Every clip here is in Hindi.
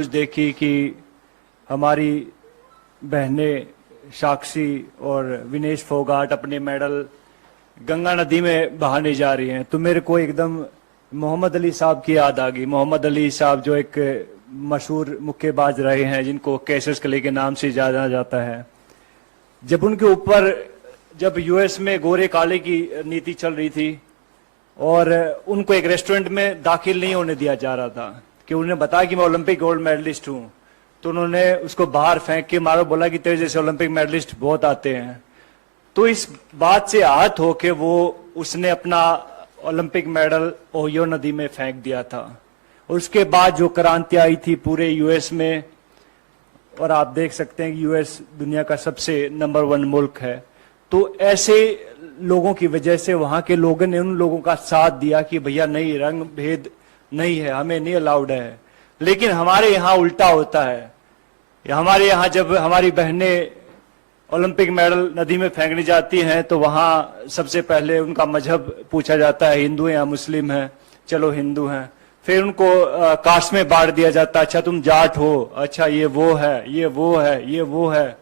न्यूज़ देखी कि हमारी बहनें साक्षी और विनेश फोगाट अपने मेडल गंगा नदी में बहाने जा रही हैं, तो मेरे को एकदम मोहम्मद अली साहब की याद आ गई। मोहम्मद अली साहब जो एक मशहूर मुक्केबाज रहे हैं, जिनको कैसियस क्ले के नाम से जाना जाता है। जब उनके ऊपर जब यूएस में गोरे काले की नीति चल रही थी और उनको एक रेस्टोरेंट में दाखिल नहीं होने दिया जा रहा था कि उन्हें बताया कि मैं ओलंपिक गोल्ड मेडलिस्ट हूं, तो उन्होंने उसको बाहर फेंक के मारो, बोला कि तेरे जैसे ओलंपिक मेडलिस्ट बहुत आते हैं। तो इस बात से आहत होके वो उसने अपना ओलंपिक मेडल ओहियो नदी में फेंक दिया था। और उसके बाद जो क्रांति आई थी पूरे यूएस में, और आप देख सकते हैं कि यूएस दुनिया का सबसे नंबर 1 मुल्क है, तो ऐसे लोगों की वजह से वहां के लोगों ने उन लोगों का साथ दिया कि भैया नहीं, रंग भेद नहीं है, हमें नहीं अलाउड है। लेकिन हमारे यहाँ उल्टा होता है। हमारे यहाँ जब हमारी बहनें ओलंपिक मेडल नदी में फेंकने जाती हैं तो वहां सबसे पहले उनका मजहब पूछा जाता है, हिंदू हैं या मुस्लिम हैं। चलो हिंदू हैं। फिर उनको कास्ट में बांट दिया जाता है, अच्छा तुम जाट हो, अच्छा ये वो है, ये वो है, ये वो है।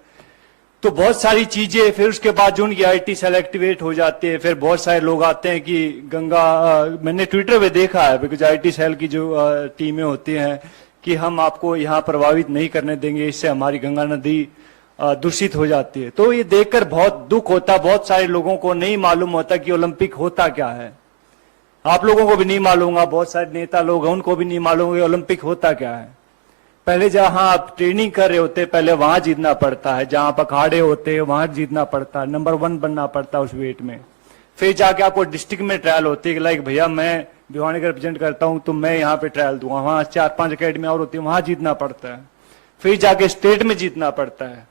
तो बहुत सारी चीजें। फिर उसके बाद जो उनकी आईटी सेल एक्टिवेट हो जाती है, फिर बहुत सारे लोग आते हैं कि गंगा, मैंने ट्विटर पे देखा है, बिकॉज आईटी सेल की जो टीमें होती हैं कि हम आपको यहाँ प्रभावित नहीं करने देंगे, इससे हमारी गंगा नदी दूषित हो जाती है। तो ये देखकर बहुत दुख होता। बहुत सारे लोगों को नहीं मालूम होता कि ओलंपिक होता क्या है। आप लोगों को भी नहीं मालूम होगा, बहुत सारे नेता लोग हैं उनको भी नहीं मालूम कि ओलंपिक होता क्या है। पहले जहां आप ट्रेनिंग कर रहे होते, पहले वहां जीतना पड़ता है, जहां आप अखाड़े होते हैं वहां जीतना पड़ता है, नंबर 1 बनना पड़ता है उस वेट में। फिर जाके आपको डिस्ट्रिक्ट में ट्रायल होती है, लाइक भैया मैं भिवानी का रिप्रेजेंट करता हूं तो मैं यहाँ पे ट्रायल दूंगा, वहां 4-5 अकेडमी और होती है, वहां जीतना पड़ता है। फिर जाके स्टेट में जीतना पड़ता है,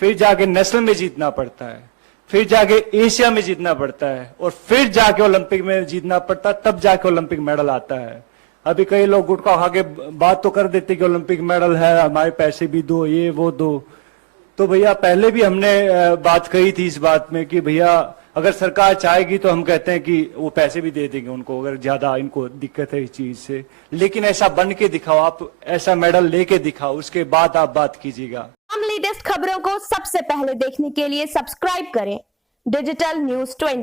फिर जाके नेशनल में जीतना पड़ता है, फिर जाके एशिया में जीतना पड़ता है, और फिर जाके ओलंपिक में जीतना पड़ता है, तब जाके ओलंपिक मेडल आता है। अभी कई लोग गुटखा खा के बात तो कर देते कि ओलंपिक मेडल है, हमारे पैसे भी दो, ये वो दो। तो भैया पहले भी हमने बात कही थी इस बात में कि भैया अगर सरकार चाहेगी तो हम कहते हैं कि वो पैसे भी दे देंगे उनको, अगर ज्यादा इनको दिक्कत है इस चीज से। लेकिन ऐसा बन के दिखाओ, आप ऐसा मेडल लेके दिखाओ, उसके बाद आप बात कीजिएगा। हम लेटेस्ट खबरों को सबसे पहले देखने के लिए सब्सक्राइब करें डिजिटल न्यूज 20।